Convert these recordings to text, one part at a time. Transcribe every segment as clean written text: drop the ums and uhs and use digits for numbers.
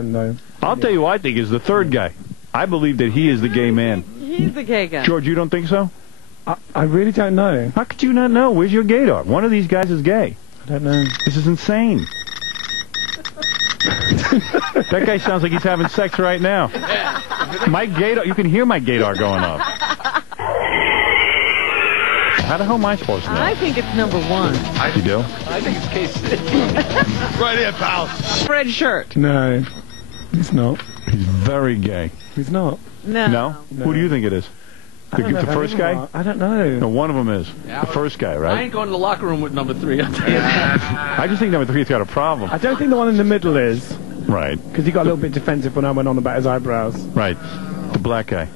No. I'll tell you who I think is the third guy. I believe that he is the gay man. He's the gay guy. George, you don't think so? I really don't know. How could you not know? Where's your gaydar? One of these guys is gay. I don't know. This is insane. That guy sounds like he's having sex right now. My gaydar, you can hear my gaydar going off. How the hell am I supposed to know? I think it's number one. You do? I think it's Casey. Right here, pal. Red shirt. No. He's not. He's very gay. He's not. No. No? Who do you think it is? The first guy? I don't know. No, one of them is. The first guy, right? I ain't going to the locker room with number 3. I'll tell you. I just think number 3's got a problem. I don't think the one in the middle is. Right. Because he got a little bit defensive when I went on about his eyebrows. Right. The black guy.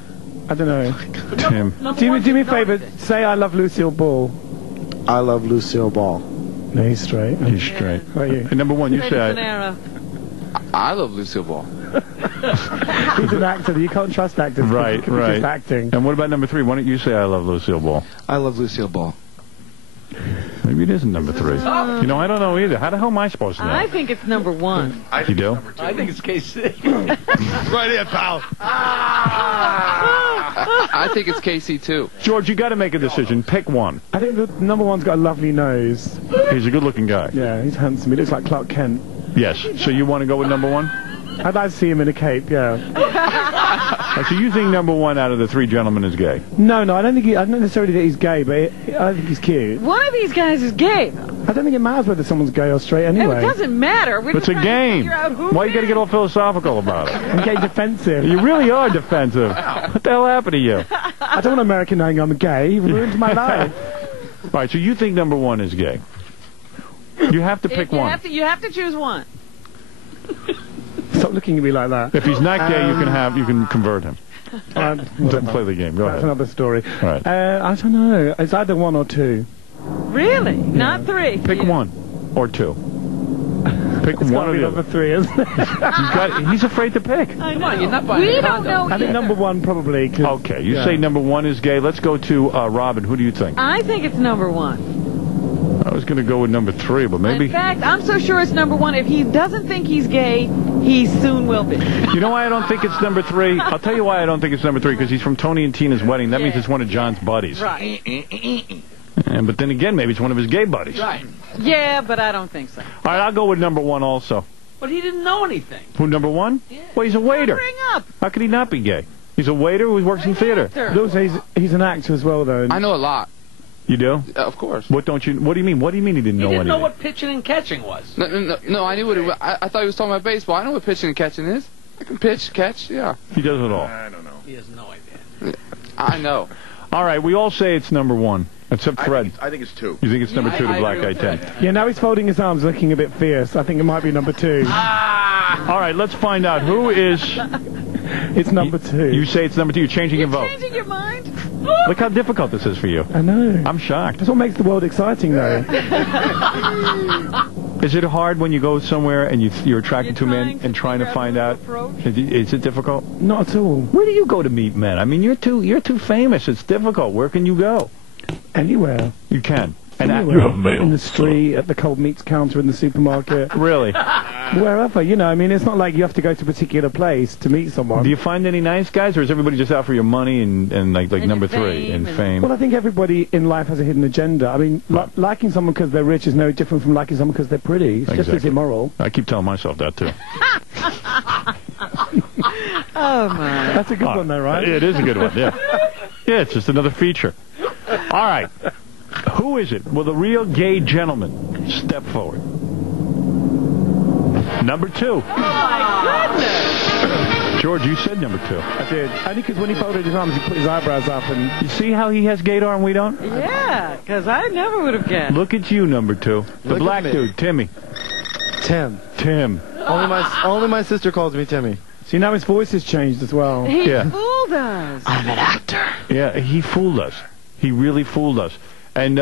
I don't know. Tim. Do me a favour. Say I love Lucille Ball. I love Lucille Ball. No, he's straight. He's straight. How about you? And number one, you say... I love Lucille Ball. He's an actor. You can't trust actors. Right, Just right. acting. And what about number 3? Why don't you say I love Lucille Ball? I love Lucille Ball. Maybe it isn't number 3. You know, I don't know either. How the hell am I supposed to know? I think it's number one. You do? I think it's Casey. Right here, pal. I think it's Casey too. George, you got to make a decision. Pick one. I think the number one's got a lovely nose. He's a good-looking guy. Yeah, he's handsome. He looks like Clark Kent. Yes. So you want to go with number 1? I'd like to see him in a cape, yeah. So you think number 1 out of the 3 gentlemen is gay? No, I don't think I don't necessarily think he's gay, but I think he's cute. One of these guys is gay. I don't think it matters whether someone's gay or straight anyway. It doesn't matter. We're It's a just trying to game. figure out who Why you got to is. get all philosophical about it? I'm getting defensive. You really are defensive. What the hell happened to you? I don't want America knowing I'm gay. You've ruined my life. All right, so you think number 1 is gay. You have to pick You one. have to choose one. Stop looking at me like that. If he's not gay, you can convert him. Don't play the game. Go That's ahead. another story. All right. I don't know. It's either 1 or 2. Really? Not 3. Pick 1 or 2. Pick It's one got to or be the number other. 3, isn't it? He's afraid to pick. I know. Come on, you're not buying We a don't condo. know I think yet. number 1 probably. Okay, you say number 1 is gay. Let's go to Robin. Who do you think? I think it's number 1. I was going to go with number 3, but maybe... In fact, I'm so sure it's number 1. If he doesn't think he's gay, he soon will be. You know why I don't think it's number 3? I'll tell you why I don't think it's number 3, because he's from Tony and Tina's wedding. That means Yeah. it's one of John's buddies. Right. But then again, maybe it's one of his gay buddies. Right. Yeah, but I don't think so. All right, I'll go with number 1 also. But he didn't know anything. Who, number 1? Well, he's a waiter. Bring up. How could he not be gay? He's a waiter who works in theater. But also, he's an actor as well, though. I know a lot. You do? Of course. What do you mean? What do you mean he didn't He know didn't know anything? what pitching and catching was. No, I knew what it was. I thought he was talking about baseball. I know what pitching and catching is. I can pitch, catch, yeah. He does it all. I don't know. He has no idea. I know. All right, we all say it's number 1, except Fred. I think it's 2. You think it's number 2, the I black agree guy with 10. Yeah, now he's folding his arms, looking a bit fierce. I think it might be number 2. All right, let's find out who is... It's number 2. You say it's number 2. You're changing your vote. Changing your mind? Look how difficult this is for you. I know. I'm shocked. That's what makes the world exciting, though. Is it hard when you go somewhere and you're attracted to men and trying to find out? Approach? Is it difficult? Not at all. Where do you go to meet men? I mean, you're too famous. It's difficult. Where can you go? Anywhere. You can. And Anywhere. In the street, at the cold meats counter in the supermarket. really? Wherever, you know. I mean, it's not like you have to go to a particular place to meet someone. Do you find any nice guys, or is everybody just out for your money and like And number your 3 and fame fame? Well, I think everybody in life has a hidden agenda. I mean, liking someone because they're rich is no different from liking someone because they're pretty. It's just as Exactly. immoral. I keep telling myself that too. Oh, my. That's a good one, though, right? It is a good one. Yeah. Yeah, it's just another feature. All right. Who is it? Will the real gay gentleman step forward? Number 2. Oh, my goodness. George, you said number 2. I did. Only because when he folded his arms, he put his eyebrows up and... You see how he has gaydar and we don't? Yeah, because I never would have guessed. Look at you, number 2. The Look black at me. dude, Timmy. Tim. Tim. Only my sister calls me Timmy. See, now his voice has changed as well. He Yeah. fooled us. I'm an actor. Yeah, he fooled us. He really fooled us. And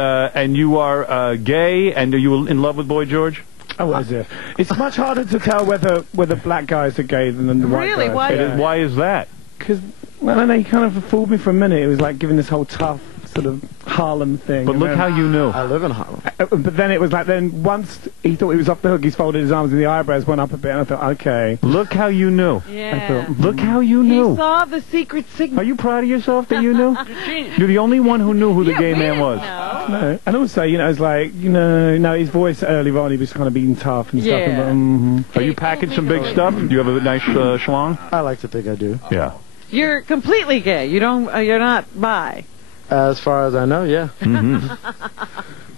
you are gay, and are you in love with Boy George? Oh, what is it? It's much harder to tell whether black guys are gay than the white Really? guys. Why? Why is that? Because, well, I don't know, he kind of fooled me for a minute. It was like giving this whole tough, sort of Harlem thing. But and look then- how you knew. I live in Harlem. But then it was like, then once he thought he was off the hook, he's folded his arms and the eyebrows went up a bit, and I thought, okay. Look how you knew. Yeah. Look how you He knew. saw the secret signal. Are you proud of yourself that you knew? You're the only one who knew who the gay man was. No. And also, you know, it's like, you know, no, his voice earlier on, he was kind of being tough and stuff. Yeah. And, Are you packing some big stuff? Do you have a nice schlong? I like to think I do. Yeah. You're completely gay. You don't. You're not bi. As far as I know, yeah. Mm-hmm.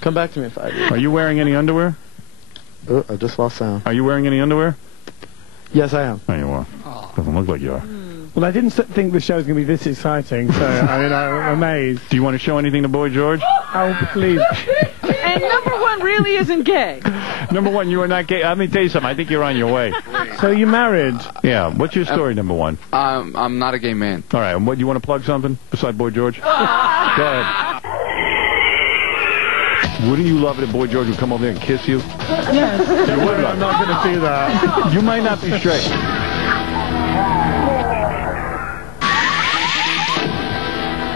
Come back to me in 5 years. Are you wearing any underwear? Oh, I just lost sound. Are you wearing any underwear? Yes, I am. No, you are. Doesn't look like you are. well, I didn't think the show's going to be this exciting, so, I mean, I'm amazed. Do you want to show anything to Boy George? Oh, please. And number one really isn't gay. Number one, you are not gay. Let me tell you something. I think you're on your way. So you married? Yeah. What's your story, number one? I'm not a gay man. All right. And what, do you want to plug something beside Boy George? Go ahead. Wouldn't you love it if Boy George would come over there and kiss you? Yes. You would love I'm not going to do that. it. You might not be straight.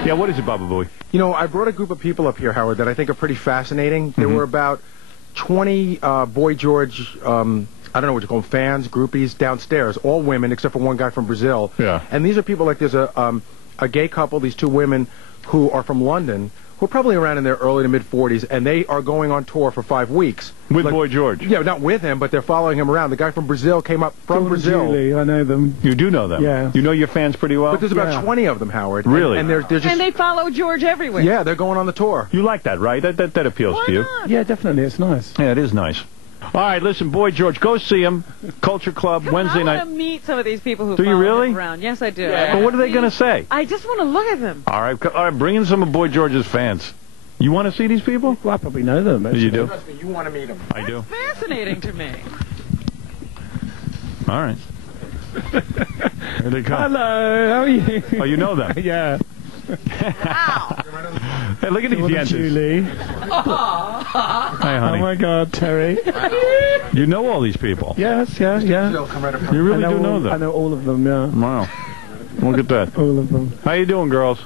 Yeah, what is it, Baba Booey? You know, I brought a group of people up here, Howard, that I think are pretty fascinating. There were about 20 Boy George, I don't know what you call them, fans, groupies, downstairs, all women except for one guy from Brazil. Yeah. And these are people like there's a gay couple, these two women who are from London, who are probably around in their early to mid-40s, and they are going on tour for 5 weeks. With Like- Boy George? Yeah, not with him, but they're following him around. The guy from Brazil came up from Dawn and Brazil. Julie, I know them. You do know them? Yeah. You know your fans pretty well? But there's about Yeah. 20 of them, Howard. Really? And they're just... And they follow George everywhere. yeah, they're going on the tour. You like that, right? That appeals Why to you. not? Yeah, definitely. It's nice. Yeah, it is nice. All right, listen, Boy George, go see him. Culture Club, Wednesday I night. want to meet some of these people who Do you follow really? him around. Yes, I do. But what are they going to say? I just want to look at them. All right, bring in some of Boy George's fans. You want to see these people? Well, I probably know them. Actually. You do? Trust me, you want to meet them. I do. Fascinating to me. All right. Here they come. Hello, how are you? Oh, you know them? Yeah. Hey, look at these Dawn and yentas. Julie. Hi, Oh honey. my God, Terry. You know all these people. Yes, yeah. Come right up. You really do know I them. know all of them. Yeah, Wow. Look at that. all of them. How you doing, girls?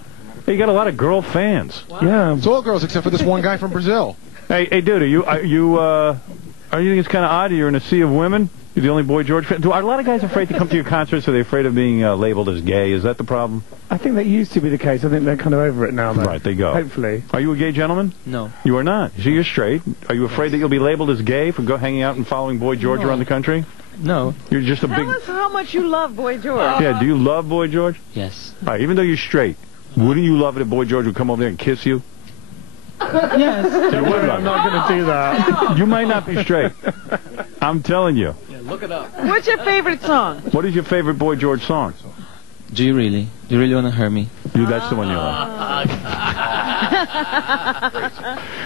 Hey, you got a lot of girl fans. Yeah. It's all girls except for this one guy from Brazil. Hey, dude, are you think it's kind of odd you're in a sea of women? You're the only Boy George fan? Are a lot of guys afraid to come to your concerts? Are they afraid of being labeled as gay? Is that the problem? I think that used to be the case. I think they're kind of over it now, though. Right, they go. Hopefully. Are you a gay gentleman? No. You are not. So you're straight. Are you afraid that you'll be labeled as gay for hanging out and following Boy George around the country? No. You're just a big... Tell us how much you love Boy George. Yeah, do you love Boy George? Yes. All right, even though you're straight, wouldn't you love it if Boy George would come over there and kiss you? Yes. Don't worry, I'm not going to do that. You might not be straight. I'm telling you. Look it up. What's your favorite song? What is your favorite Boy George song? Do you really? You really want to hurt me? That's the one you like.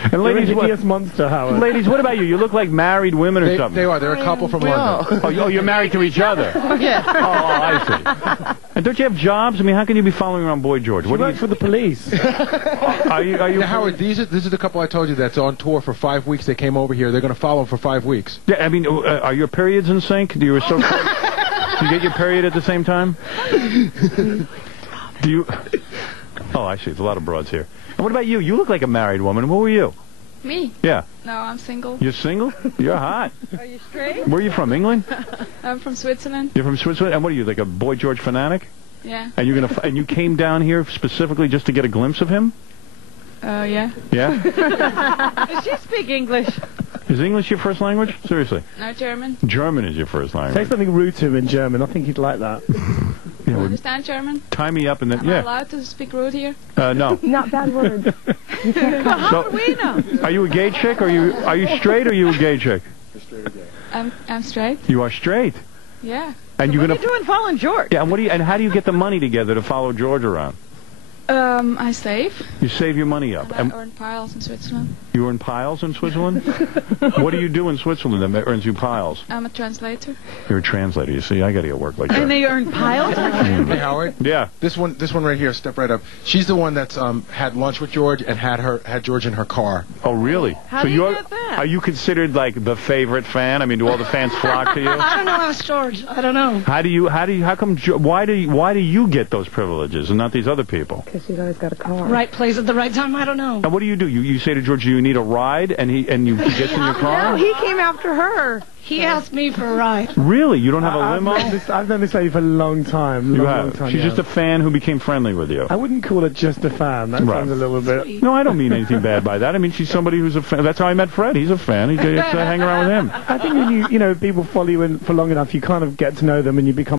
And You're a ladies, hideous monster, Howard. ladies, what about you? You look like married women or They something. are. They're a couple from London. Oh, you're married to each other. Yes. Oh, I see. And don't you have jobs? I mean, how can you be following around Boy George? You What do work you? for the police. Are you? Now, Howard, this is the couple I told you that's on tour for 5 weeks. They came over here. They're going to follow him for 5 weeks. Yeah, I mean, are your periods in sync? Do you do you get your period at the same time? Do you? Oh, I see. There's a lot of broads here. And what about you? You look like a married woman. What were you? Me? Yeah. No, I'm single. You're single? You're hot. Are you straight? Where are you from? England? I'm from Switzerland. You're from Switzerland? And what are you, like a Boy George fanatic? Yeah. And you're and you came down here specifically just to get a glimpse of him? Yeah. Yeah? Does she speak English? Is English your first language? Seriously. No German. German is your first Say language. something rude to him in German. I think he'd like that. Yeah, You well, understand German? tie me up and then, Am I yeah. allowed to speak rude here? No. Not bad words. How do we know? Are you a gay chick? Are you straight or are you a gay chick? I'm straight. You are straight. Yeah. And you're What are gonna you doing following George? Yeah, and how do you get the money together to follow George around? I save. You save your money up. And I earn piles in Switzerland. You earn piles in Switzerland? What do you do in Switzerland that earns you piles? I'm a translator. You're a translator. You see, I got to get work like that. And they earn piles? Hey, Howard. Yeah. This one right here. Step right up. She's the one that's had lunch with George and had George in her car. Oh, really? How so do you you're, get that? Are you considered like the favorite fan? I mean, do all the fans flock to you? I don't know. Ask George. I don't know. How come? Why do you get those privileges and not these other people? because she's always got a car. Right place at the right time. I don't know. And what do? You say to George, you need a ride, and he gets in your car? No, he came after her. He asked me for a ride. Really? You don't have a limo? I've known this lady for a long time. Long time. She's just a fan who became friendly with you. I wouldn't call her just a fan. That sounds a little bit... No, I don't mean anything bad by that. I mean, she's somebody who's a fan. That's how I met Fred. He's a fan. He gets to hang around with him. I think when people follow you in for long enough, you kind of get to know them and you become